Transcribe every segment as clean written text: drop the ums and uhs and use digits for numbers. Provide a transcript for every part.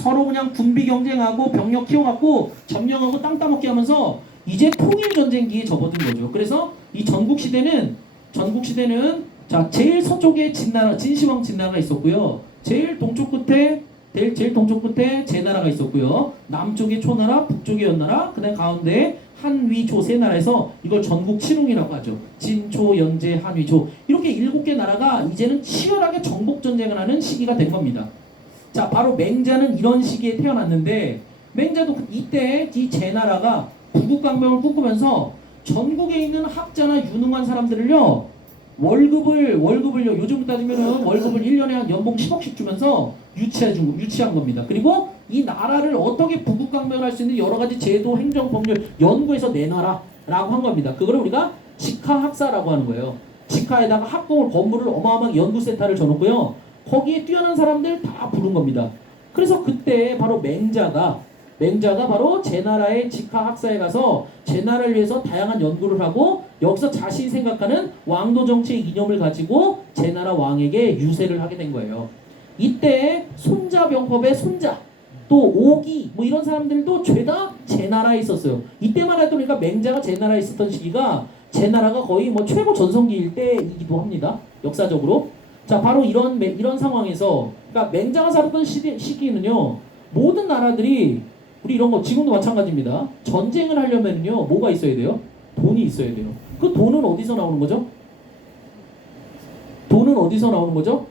서로 그냥 군비 경쟁하고 병력 키워갖고 점령하고 땅 따먹기 하면서 이제 통일 전쟁기에 접어든 거죠. 그래서 이 전국시대는 자 제일 서쪽에 진시황 진나라가 있었고요. 제일 동쪽 끝에 제나라가 있었고요. 남쪽에 초나라, 북쪽에 연나라, 그다음 가운데 한위조 세 나라에서 이걸 전국칠웅이라고 하죠. 진초, 연제, 한위조 이렇게 7개 나라가 이제는 치열하게 정복 전쟁을 하는 시기가 된 겁니다. 자, 바로 맹자는 이런 시기에 태어났는데 맹자도 이때 이 제나라가 부국강병을 꿈꾸면서 전국에 있는 학자나 유능한 사람들을요 월급을요 요즘 따지면은 월급을 1년에 한 연봉 10억씩 주면서 유치한 겁니다. 그리고 이 나라를 어떻게 부국강변할 수 있는 여러 가지 제도, 행정, 법률 연구해서 내놔라라고 한 겁니다. 그거를 우리가 직하학사라고 하는 거예요. 직하에다가 학공을 건물을 어마어마한 연구센터를 줘놓고요. 거기에 뛰어난 사람들 다 부른 겁니다. 그래서 그때 바로 맹자가 바로 제나라의 직하학사에 가서 제나라를 위해서 다양한 연구를 하고 여기서 자신이 생각하는 왕도 정치의 이념을 가지고 제나라 왕에게 유세를 하게 된 거예요. 이때 손자병법의 손자 또 오기 뭐 이런 사람들도 죄다 제나라에 있었어요. 이때만 해도 그러니까 맹자가 제나라에 있었던 시기가 제나라가 거의 뭐 최고 전성기일 때이기도 합니다. 역사적으로. 자, 바로 이런 상황에서 그러니까 맹자가 살았던 시기는요. 모든 나라들이 우리 이런 거 지금도 마찬가지입니다. 전쟁을 하려면요. 뭐가 있어야 돼요? 돈이 있어야 돼요. 그 돈은 어디서 나오는 거죠? 돈은 어디서 나오는 거죠?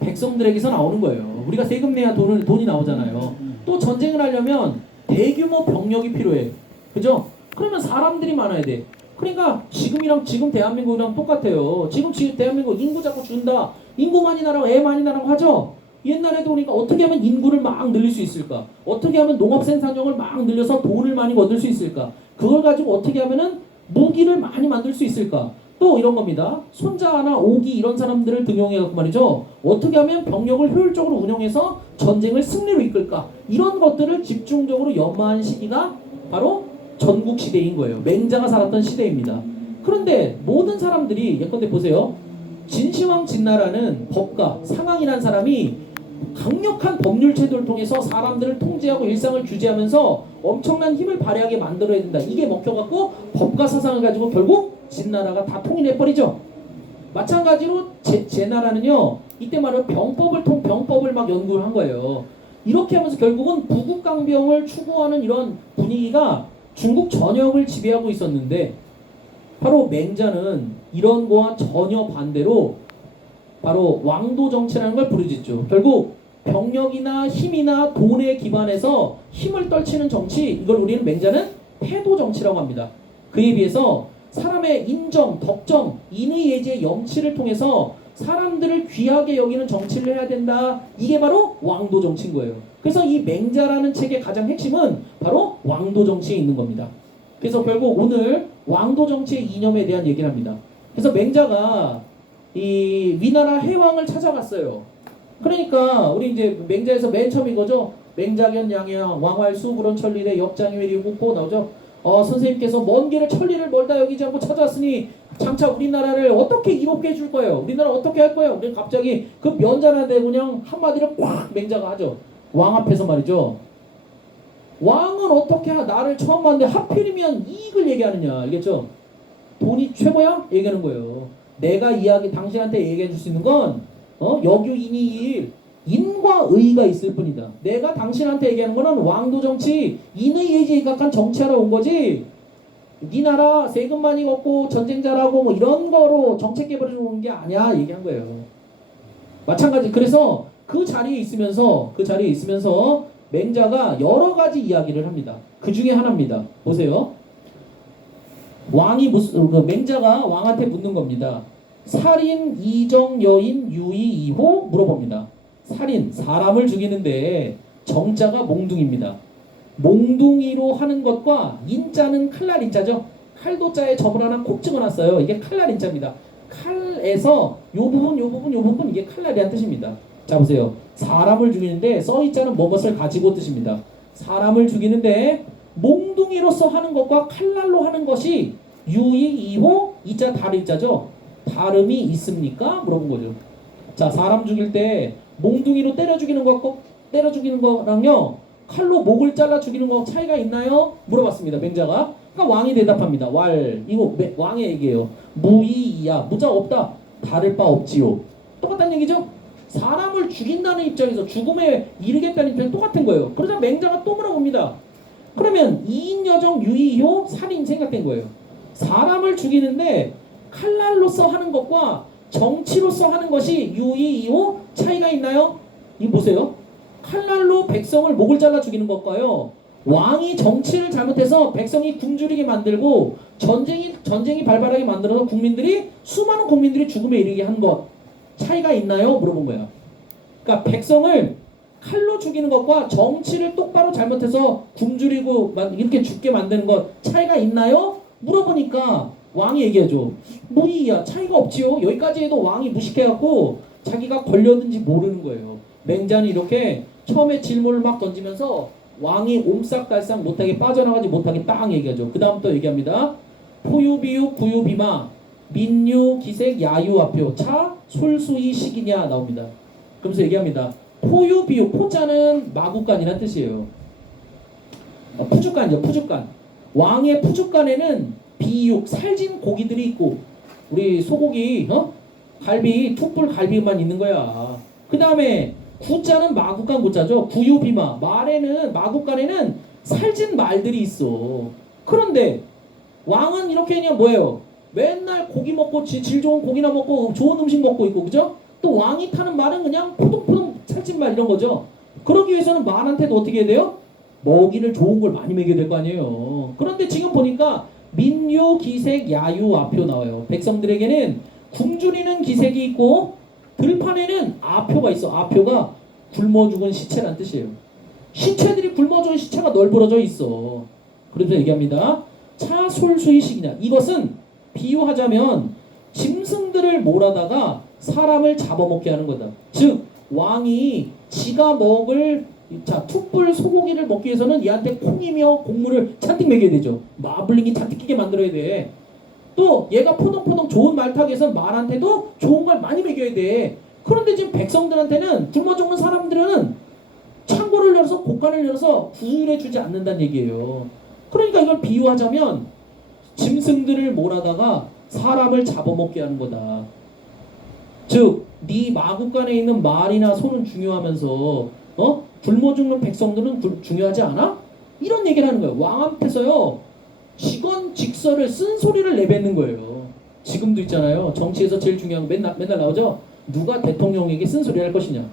백성들에게서 나오는 거예요. 우리가 세금 내야 돈이 나오잖아요. 또 전쟁을 하려면 대규모 병력이 필요해. 그죠? 그러면 사람들이 많아야 돼. 그러니까 지금 대한민국이랑 똑같아요. 지금 대한민국 인구 자꾸 준다. 인구 많이 나라고 애 많이 나라고 하죠? 옛날에도 그러니까 어떻게 하면 인구를 막 늘릴 수 있을까? 어떻게 하면 농업 생산량을 막 늘려서 돈을 많이 얻을 수 있을까? 그걸 가지고 어떻게 하면은 무기를 많이 만들 수 있을까? 또 이런 겁니다. 손자나 오기 이런 사람들을 등용해갖고 말이죠. 어떻게 하면 병력을 효율적으로 운영해서 전쟁을 승리로 이끌까? 이런 것들을 집중적으로 연마한 시기가 바로 전국시대인 거예요. 맹자가 살았던 시대입니다. 그런데 모든 사람들이 예컨대 보세요. 진시황 진나라는 법가 상황이라는 사람이 강력한 법률 제도를 통해서 사람들을 통제하고 일상을 규제하면서 엄청난 힘을 발휘하게 만들어야 된다. 이게 먹혀갖고 법가 사상을 가지고 결국 진나라가 다 통일해버리죠. 마찬가지로 제나라는요. 이때 말하는 병법을 막 연구를 한 거예요. 이렇게 하면서 결국은 부국강병을 추구하는 이런 분위기가 중국 전역을 지배하고 있었는데 바로 맹자는 이런 거와 전혀 반대로 바로 왕도 정치라는 걸 부르짖죠. 결국 병력이나 힘이나 돈에 기반해서 힘을 떨치는 정치, 이걸 우리는 맹자는 태도 정치라고 합니다. 그에 비해서 사람의 인정, 덕정, 인의 예지의 염치를 통해서 사람들을 귀하게 여기는 정치를 해야 된다. 이게 바로 왕도 정치인 거예요. 그래서 이 맹자라는 책의 가장 핵심은 바로 왕도 정치에 있는 겁니다. 그래서 결국 오늘 왕도 정치의 이념에 대한 얘기를 합니다. 그래서 맹자가 이 위나라 해왕을 찾아갔어요. 그러니까 우리 이제 맹자에서 맨 처음 이거죠. 맹자견 양양 왕활수 불원 천리대 역장위리 묵고 나오죠. 선생님께서 먼 길을 천리를 멀다 여기지 않고 찾아왔으니 장차 우리나라를 어떻게 이롭게 해줄 거예요? 우리나라 어떻게 할 거예요? 우리 갑자기 그 면전한데 그냥 한마디로 꽉 맹자가 하죠. 왕 앞에서 말이죠. 왕은 어떻게 나를 처음 봤는데 하필이면 이익을 얘기하느냐. 알겠죠? 돈이 최고야? 얘기하는 거예요. 내가 당신한테 얘기해 줄 수 있는 건 여규인이일 인과 의가 있을 뿐이다. 내가 당신한테 얘기하는 거는 왕도 정치, 인의 예지에 각한 정치하러 온 거지. 네 나라 세금 많이 걷고 전쟁 잘하고 뭐 이런 거로 정책 개발을 오는 게 아니야. 얘기한 거예요. 마찬가지. 그래서 그 자리에 있으면서 맹자가 여러 가지 이야기를 합니다. 그 중에 하나입니다. 보세요. 맹자가 왕한테 묻는 겁니다. 살인, 이정, 여인, 유의, 이호 물어봅니다. 살인, 사람을 죽이는데 정자가 몽둥이입니다. 몽둥이로 하는 것과 인자는 칼날 인자죠. 칼도자에 점을 하나 콕 찍어놨어요. 이게 칼날 인자입니다. 칼에서 요 부분 이게 칼날이란 뜻입니다. 자 보세요. 사람을 죽이는데 써있자는 무엇을 가지고 뜻입니다. 사람을 죽이는데 몽둥이로서 하는 것과 칼날로 하는 것이 유의, 이호, 이자 다른자죠. 다름이 있습니까? 물어본 거죠. 자, 사람 죽일 때 몽둥이로 때려 죽이는 것과 때려 죽이는 거랑요 칼로 목을 잘라 죽이는 거 차이가 있나요? 물어봤습니다. 맹자가. 그러니까 왕이 대답합니다. 이거 왕의 얘기예요. 무이이야. 무자 없다. 다를 바 없지요. 똑같다는 얘기죠? 사람을 죽인다는 입장에서 죽음에 이르겠다는 입장이 똑같은 거예요. 그러자 맹자가 또 물어봅니다. 그러면 이인여정 유이효 살인 생각된 거예요. 사람을 죽이는데 칼날로서 하는 것과 정치로서 하는 것이 유이효 차이가 있나요? 이거 보세요. 칼날로 백성을 목을 잘라 죽이는 것과요. 왕이 정치를 잘못해서 백성이 굶주리게 만들고 전쟁이 발발하게 만들어서 수많은 국민들이 죽음에 이르게 한 것 차이가 있나요? 물어본 거야. 그러니까 백성을 칼로 죽이는 것과 정치를 똑바로 잘못해서 굶주리고 이렇게 죽게 만드는 것 차이가 있나요? 물어보니까 왕이 얘기하죠. 무이야 차이가 없지요. 여기까지 해도 왕이 무식해갖고 자기가 걸렸는지 모르는 거예요. 맹자는 이렇게 처음에 질문을 막 던지면서 왕이 옴싹달싹 못하게 빠져나가지 못하게 딱 얘기하죠. 그 다음부터 얘기합니다. 포유비유 구유비마 민유 기색 야유 아표 차 솔수이 식이냐 나옵니다. 그러면서 얘기합니다. 포유비유 포자는 마구간이라는 뜻이에요. 푸주간이죠. 푸주간. 왕의 푸주간에는 비육 살진 고기들이 있고 우리 소고기 갈비 툭불 갈비만 있는 거야. 그 다음에 구자는 마구간 구자죠. 구유비마 마구간에는 살진 말들이 있어. 그런데 왕은 이렇게 그냥 뭐예요? 맨날 고기 먹고 질 좋은 고기나 먹고 좋은 음식 먹고 있고 그죠? 또 왕이 타는 말은 그냥 포동포동 살찐 말 이런 거죠. 그러기 위해서는 말한테도 어떻게 해야 돼요? 먹이를 좋은 걸 많이 먹여야 될 거 아니에요. 그런데 지금 보니까 민요 기색 야유 아표 나와요. 백성들에게는 굶주리는 기색이 있고 들판에는 아표가 있어. 아표가 굶어 죽은 시체란 뜻이에요. 시체들이 굶어 죽은 시체가 널브러져 있어. 그래서 얘기합니다. 차솔수이식이냐. 이것은 비유하자면 짐승들을 몰아다가 사람을 잡아먹게 하는 거다. 즉 왕이 지가 먹을 툭불 소고기를 먹기 위해서는 얘한테 콩이며 곡물을 잔뜩 먹여야 되죠. 마블링이 잔뜩 끼게 만들어야 돼. 또 얘가 포동포동 좋은 말 타기 위해서는 말한테도 좋은 걸 많이 먹여야 돼. 그런데 지금 백성들한테는 굶어 죽는 사람들은 창고를 열어서 곳간을 열어서 구휼해 주지 않는다는 얘기예요. 그러니까 이걸 비유하자면 짐승들을 몰아다가 사람을 잡아먹게 하는 거다. 즉, 네 마구간에 있는 말이나 소는 중요하면서 굶어 죽는 백성들은 중요하지 않아? 이런 얘기를 하는 거예요. 왕한테서요. 직언직설을 쓴소리를 내뱉는 거예요. 지금도 있잖아요. 정치에서 제일 중요한 거 맨날 나오죠. 누가 대통령에게 쓴소리를 할 것이냐.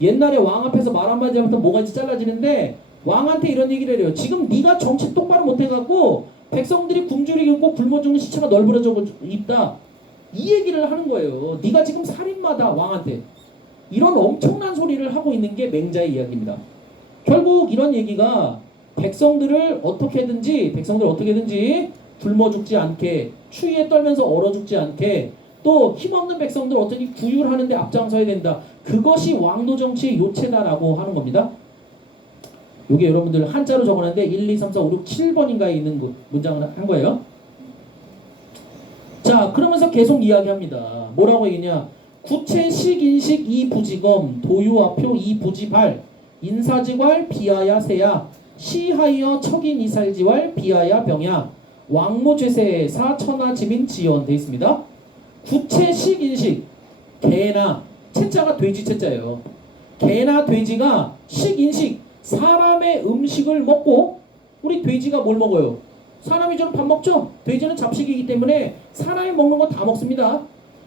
옛날에 왕 앞에서 말 한마디 하면 뭐가지 잘라지는데 왕한테 이런 얘기를 해요. 지금 네가 정치 똑바로 못해갖고 백성들이 굶주리고 굶어 죽는 시체가 널브러져 있다. 이 얘기를 하는 거예요. 네가 지금 살인마다 왕한테. 이런 엄청난 소리를 하고 있는 게 맹자의 이야기입니다. 결국 이런 얘기가 백성들을 어떻게든지 굶어 죽지 않게 추위에 떨면서 얼어 죽지 않게 또 힘없는 백성들 어떻게 구휼하는데 앞장서야 된다. 그것이 왕도 정치의 요체다라고 하는 겁니다. 이게 여러분들 한자로 적어놨는데 1, 2, 3, 4, 5, 6, 7번인가에 있는 문장을 한 거예요. 자, 그러면서 계속 이야기합니다. 뭐라고 얘기냐? 구체 식인식 이부지검 도유아표 이부지발 인사지괄 비하야 세야 시하여 척인 이살지왈 비하야 병야 왕모죄세 사천하 지민 지연 돼 있습니다. 구체 식인식 개나 채자가 돼지 채자예요. 개나 돼지가 식인식 사람의 음식을 먹고 우리 돼지가 뭘 먹어요? 사람이 저는 밥 먹죠? 돼지는 잡식이기 때문에 사람이 먹는 거 다 먹습니다.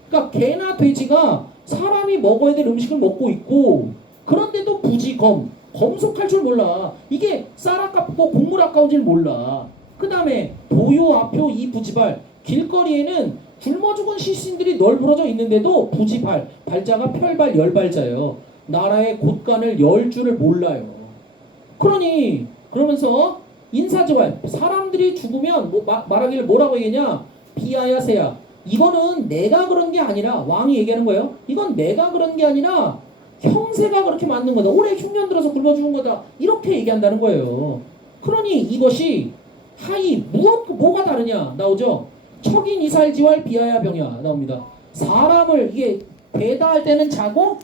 그러니까 개나 돼지가 사람이 먹어야 될 음식을 먹고 있고 그런데도 부지검 검속할 줄 몰라. 이게 쌀 아깝고 곡물 아까운 줄 몰라. 그 다음에 도요아표 이부지발 길거리에는 굶어 죽은 시신들이 널브러져 있는데도 부지발 발자가 펼발 열발자예요. 나라의 곳간을 열 줄을 몰라요. 그러면서 인사지왈 사람들이 죽으면 말하기를 뭐라고 얘기하냐? 비하야세야. 이거는 내가 그런 게 아니라 왕이 얘기하는 거예요. 이건 내가 그런 게 아니라 형세가 그렇게 만든 거다. 올해 흉년 들어서 굶어 죽은 거다. 이렇게 얘기한다는 거예요. 그러니 이것이 하이 뭐가 다르냐 나오죠. 척인 이살지왈 비하야 병야 나옵니다. 사람을 이게 배다할 때는 자고